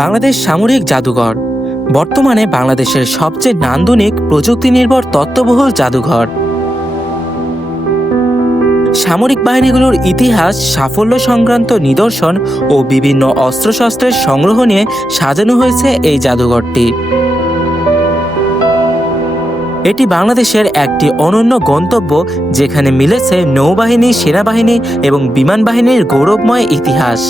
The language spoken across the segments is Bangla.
বাংলাদেশ সামরিক জাদুঘর বর্তমানে বাংলাদেশের সবচেয়ে নান্দনিক প্রযুক্তি নির্ভর তত্ত্ববহুল জাদুঘর। সামরিক বাহিনীগুলোর ইতিহাস, সাফল্য সংক্রান্ত নিদর্শন ও বিভিন্ন অস্ত্রশস্ত্রের সংগ্রহ নিয়ে সাজানো হয়েছে এই জাদুঘরটি। এটি বাংলাদেশের একটি অনন্য গন্তব্য, যেখানে মিলেছে নৌবাহিনী, সেনাবাহিনী এবং বিমান বাহিনীর গৌরবময় ইতিহাস।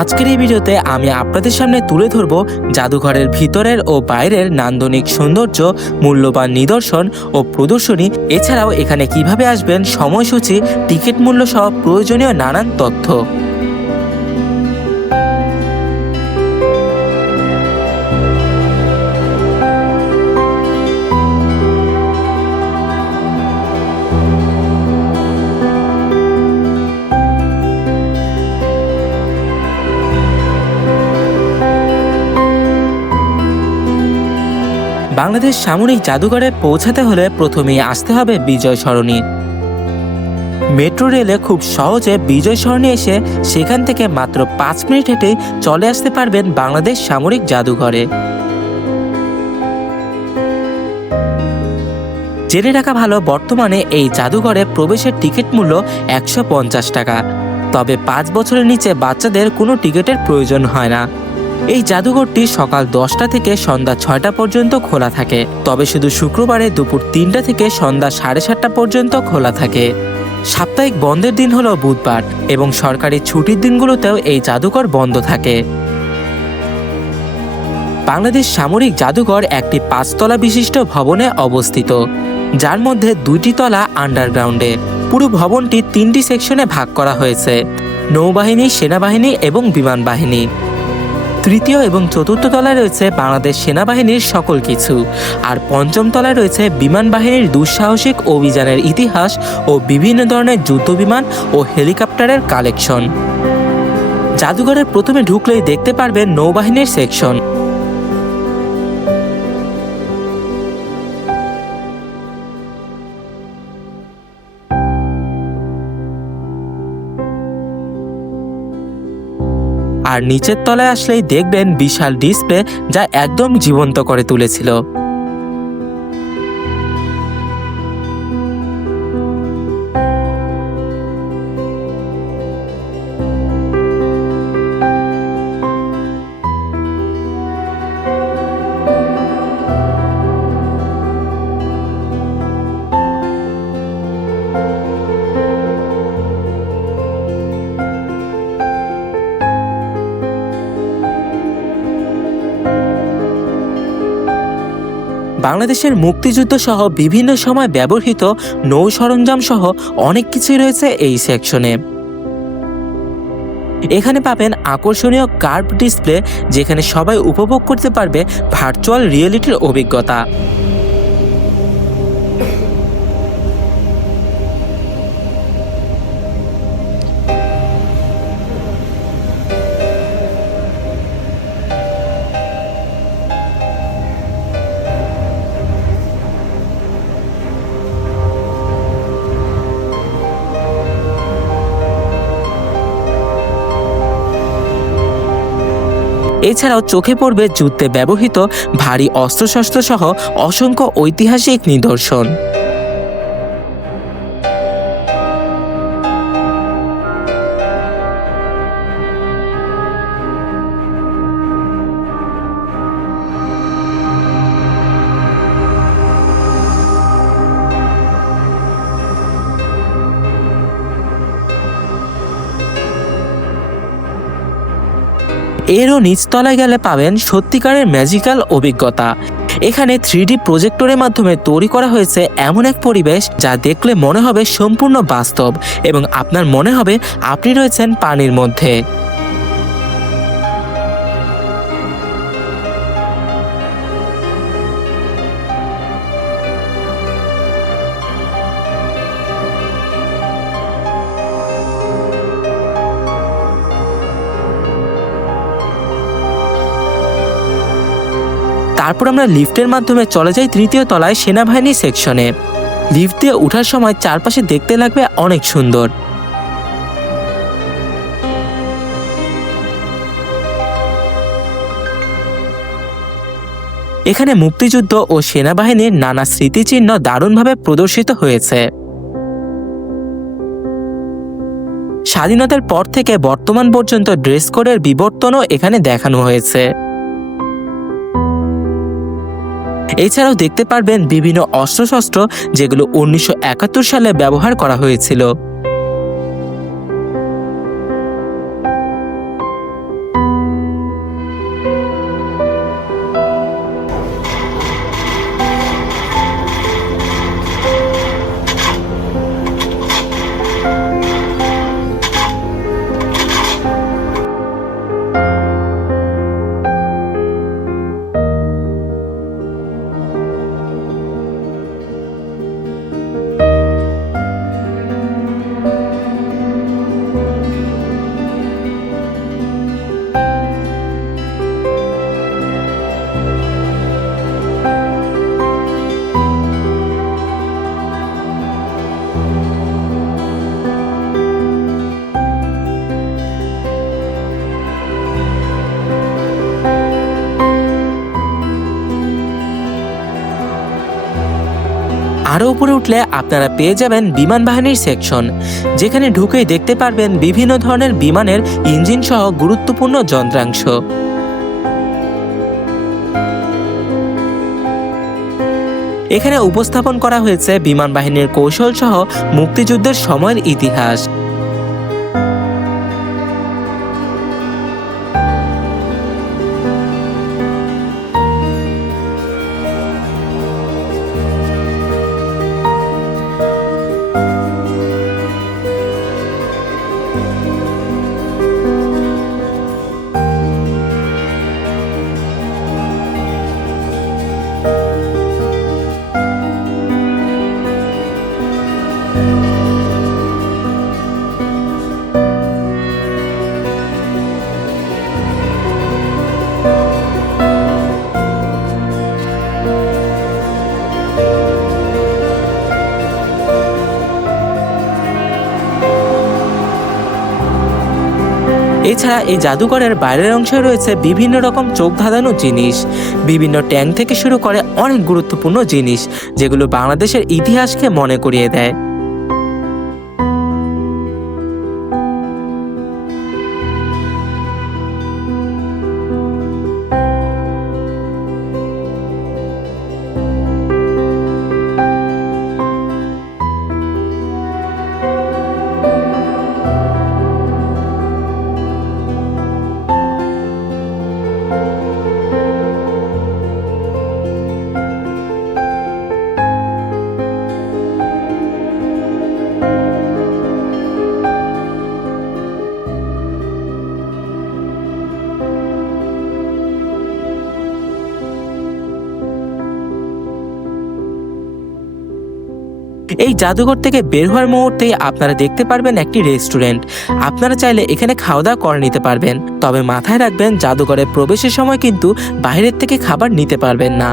আজকের এই ভিডিওতে আমি আপনাদের সামনে তুলে ধরব জাদুঘরের ভিতরের ও বাইরের নান্দনিক সৌন্দর্য, মূল্যবান নিদর্শন ও প্রদর্শনী। এছাড়াও এখানে কিভাবে আসবেন, সময়সূচি, টিকিট মূল্য সহ প্রয়োজনীয় নানান তথ্য। বাংলাদেশ সামরিক জাদুঘরে পৌঁছাতে হলে প্রথমেই আসতে হবে বিজয় সরণি। মেট্রো রেলে খুব সহজে বিজয় সরণি এসে সেখান থেকে মাত্র 5 মিনিট হেঁটে চলে আসতে পারবেন বাংলাদেশ সামরিক জাদুঘরে। জেনে রাখা ভালো, বর্তমানে এই জাদুঘরে প্রবেশের টিকিট মূল্য 150 টাকা। তবে 5 বছরের নিচে বাচ্চাদের কোনো টিকিটের প্রয়োজন হয় না। এই জাদুঘরটি সকাল 10টা থেকে সন্ধ্যা 6টা পর্যন্ত খোলা থাকে, তবে শুধু শুক্রবারে দুপুর 3টা থেকে সন্ধ্যা 7:30টা পর্যন্ত খোলা থাকে। সাপ্তাহিক বন্ধের দিন হলো বুধবার এবং সরকারি ছুটির দিনগুলোতেও এই জাদুঘর বন্ধ থাকে। বাংলাদেশ সামরিক জাদুঘর একটি 5 তলা বিশিষ্ট ভবনে অবস্থিত, যার মধ্যে 2টি তলা আন্ডারগ্রাউন্ডে। পুরো ভবনটি 3টি সেকশনে ভাগ করা হয়েছে: নৌবাহিনী, সেনাবাহিনী এবং বিমান বাহিনী। তৃতীয় এবং চতুর্থ তলায় রয়েছে বাংলাদেশ সেনাবাহিনীর সকল কিছু, আর পঞ্চম তলায় রয়েছে বিমান বাহিনীর দুঃসাহসিক অভিযানের ইতিহাস ও বিভিন্ন ধরনের যুদ্ধবিমান ও হেলিকপ্টারের কালেকশন। জাদুঘরের প্রথমে ঢুকলেই দেখতে পারবেন নৌবাহিনীর সেকশন। আর নিচের তলায় আসলেই দেখবেন বিশাল ডিসপ্লে, যা একদম জীবন্ত করে তুলেছিল। বাংলাদেশের মুক্তিযুদ্ধ সহ বিভিন্ন সময় ব্যবহৃত নৌ সরঞ্জাম সহ অনেক কিছুই রয়েছে এই সেকশনে। এখানে পাবেন আকর্ষণীয় কার্ভ ডিসপ্লে, যেখানে সবাই উপভোগ করতে পারবে ভার্চুয়াল রিয়েলিটির অভিজ্ঞতা। এছাড়াও চোখে পড়বে যুদ্ধে ব্যবহৃত ভারী অস্ত্রশস্ত্র সহ অসংখ্য ঐতিহাসিক নিদর্শন। এরও নিচতলায় গেলে পাবেন সত্যিকারের ম্যাজিক্যাল অভিজ্ঞতা। এখানে 3D প্রজেক্টরের মাধ্যমে তৈরি করা হয়েছে এমন এক পরিবেশ, যা দেখলে মনে হবে সম্পূর্ণ বাস্তব এবং আপনার মনে হবে আপনি রয়েছেন পানির মধ্যে। তারপর আমরা লিফটের মাধ্যমে চলে যাই 3য় তলায় সেনাবাহিনী সেকশনে। লিফট দিয়ে ওঠার সময় চারপাশে দেখতে লাগবে অনেক সুন্দর। এখানে মুক্তিযুদ্ধ ও সেনাবাহিনীর নানা স্মৃতিচিহ্ন দারুণভাবে প্রদর্শিত হয়েছে। স্বাধীনতার পর থেকে বর্তমান পর্যন্ত ড্রেস কোডের বিবর্তনও এখানে দেখানো হয়েছে। এছাড়াও দেখতে পারবেন বিভিন্ন অস্ত্রশস্ত্র যেগুলো 1971 সালে ব্যবহার করা হয়েছিল। আরও উপরে উঠলে আপনারা পেয়ে যাবেন বিমান বাহিনীর সেকশন, যেখানে ঢুকেই দেখতে পারবেন বিভিন্ন ধরনের বিমানের ইঞ্জিন সহ গুরুত্বপূর্ণ যন্ত্রাংশ। এখানে উপস্থাপন করা হয়েছে বিমান বাহিনীর কৌশল সহ মুক্তিযুদ্ধের সময়ের ইতিহাস। এছাড়া এই জাদুঘরের বাইরের অংশে রয়েছে বিভিন্ন রকম চোখ ধাঁধানো জিনিস, বিভিন্ন ট্যাঙ্ক থেকে শুরু করে অনেক গুরুত্বপূর্ণ জিনিস যেগুলো বাংলাদেশের ইতিহাসকে মনে করিয়ে দেয়। এই জাদুঘর থেকে বের হওয়ার মুহূর্তে আপনারা দেখতে পারবেন একটি রেস্টুরেন্ট। আপনারা চাইলে এখানে খাওয়া দাওয়া করে নিতে পারবেন, তবে মাথায় রাখবেন জাদুঘরে প্রবেশের সময় কিন্তু বাইরের থেকে খাবার নিতে পারবেন না।